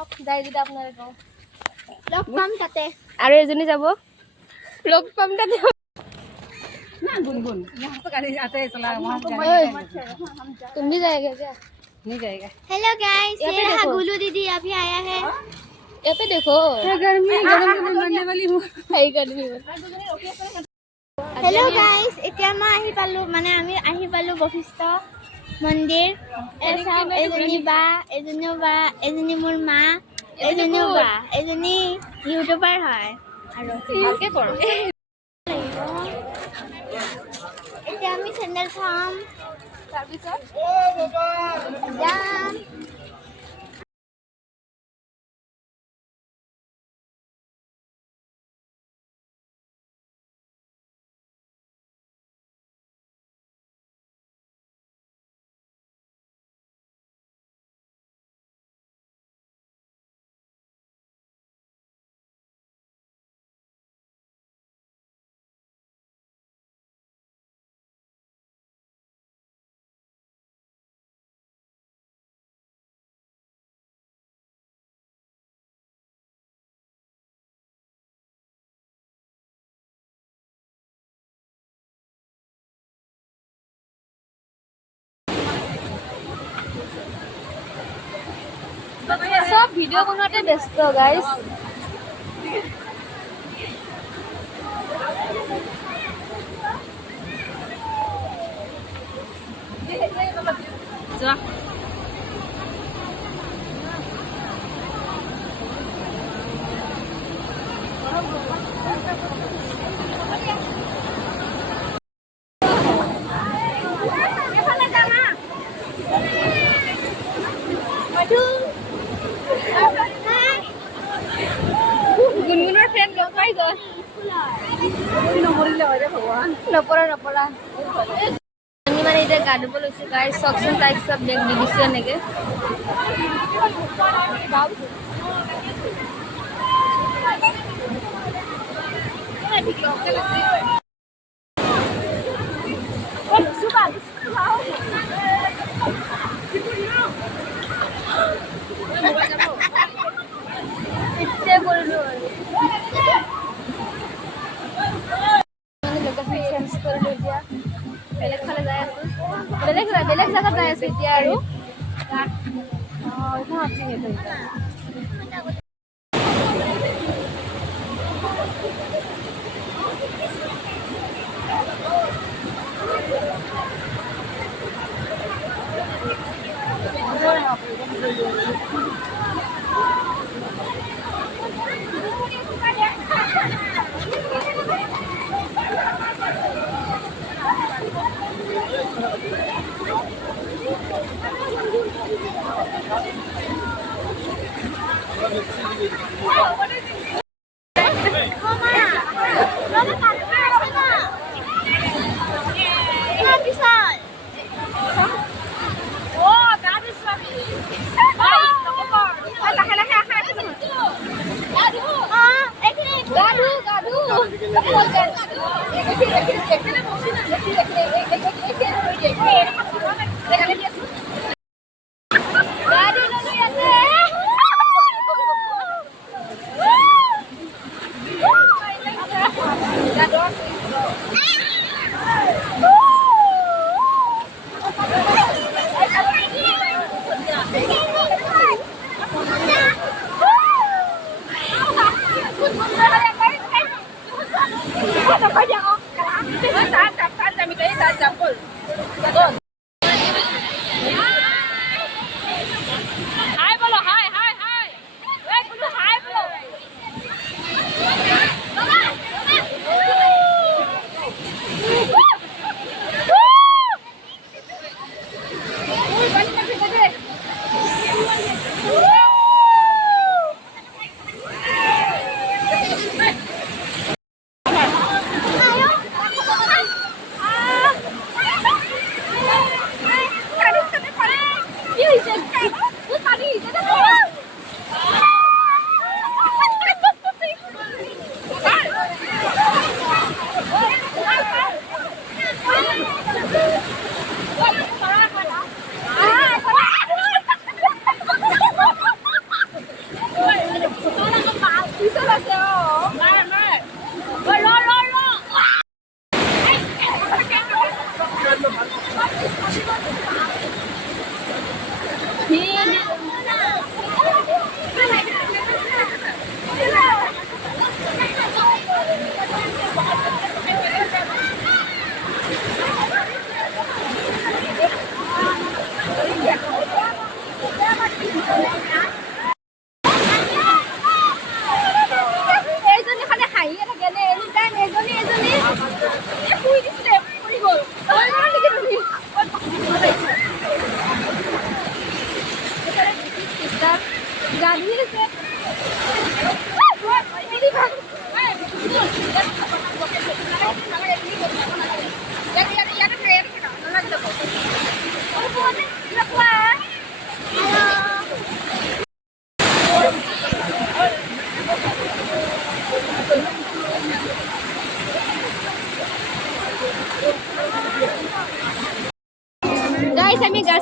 যাই যদি আপোনালোকে কওঁ লগ পাম তাতে আৰু এজনী যাব লগ পাম তাতে ना गुनगुन यहाँ तो गाड़ी आते ही चला वहाँ तुम भी जाएगा क्या नहीं जाएगा। हेलो गाइस ये रहा गुलू दीदी अभी आया है यहाँ पे देखो गर्मी गर्मी में मरने वाली हूँ हाई गर्मी में हेलो गाइस এতিয়া মই আহি পালো মানে আমি আহি পালো বশিষ্ঠ মন্দিৰ এজনী বা এজনী মোৰ মা এজনী বা এজনী ইউটিউবাৰ হয় আৰু ভালকে কৰক এতিয়া আমি চেন্ডেল চাম তাৰপিছত যাম सब ভিডিও বনোৱাতে ব্যস্ত গাইস যোৱা গুনগুনৰ ফ্ৰেণ্ড লগ পাই গ'ল নপৰা আমি মানে এতিয়া গা ধুব লৈছোঁ গাইছ চকচোন তাইক চব বেগ দি দিছোঁ এনেকৈ বেলেগ ফালে যাই আছোঁ বেলেগ জেগাত যাই আছোঁ এতিয়া আৰু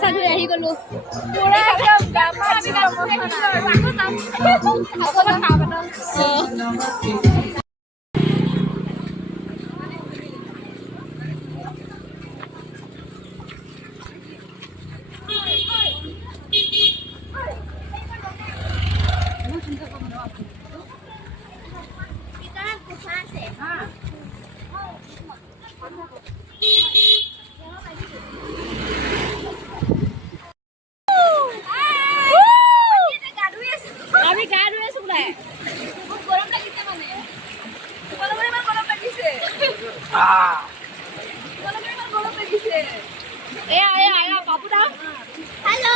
চা ধুই আহি গ'লো পুৰা একদম আমি গা ধুই আহিলো আৰু আকৌ যাম খাম এটা আমি গা ধুই আছো বোলে গৰম লাগিছে মানে তোমালোকৰ ইমান গৰম লাগিছে তোমালোকৰ ইমান গৰম লাগিছে এয়া বাবু দা हेलो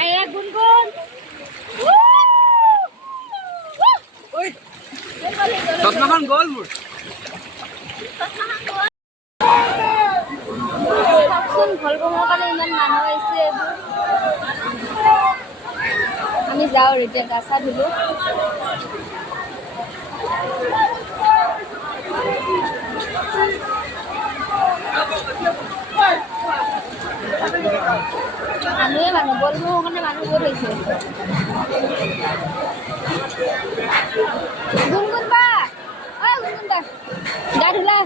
এয়া গুণগুণ চশমাখন গ'ল মোৰ চাওকচোন ভল বমৰ কাৰণে ইমান মানুহ আহিছে আমি যাওঁ আৰু এতিয়া গা চা ধুলো মানুহ বল বমৰ কাৰণে মানুহ বহুত হৈছে গুণগুণ বা গুণগুণ বা গা ধুলা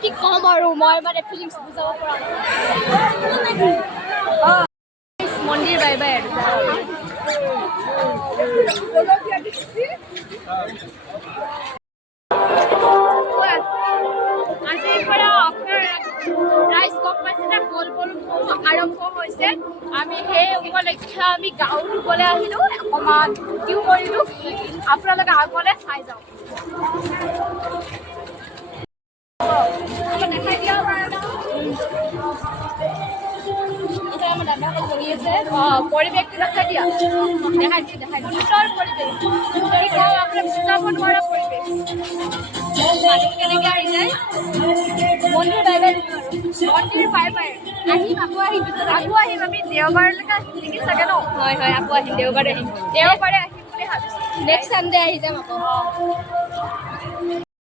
কি কম আৰু মই মানে ফিলিংছ বুজাব পৰা মন্দিৰ বাই বাই আজিৰ পৰা আপোনাৰ ৰাইজ গম পাইছে না বল বল আৰম্ভ হৈছে আমি সেই উপলক্ষে আমি গাঁও ধুবলৈ আহিলো অকণমান ফূৰ্তিও কৰিলো আপোনালোকে আগলৈ চাই যাওক দেখাই দিয়া আমাৰ দাদাসকল বহি আছে পৰিৱেশটো দেখাই দিয়া দেখাই সুন্দৰ পৰিৱেশ কি কওঁ আপোনাৰ বুজাব নোৱাৰা পৰিৱেশ মানুহ কেনেকৈ আহি যায় মন্দিৰ বাই বাই মন্দিৰ পাই আহিম আকৌ আহিম আমি দেওবাৰলৈকে আহিম নেকি চাগে ন হয় আকৌ আহিম দেওবাৰে আহিম বুলি ভাবিছোঁ নেক্সট চানডে আহি যাম আকৌ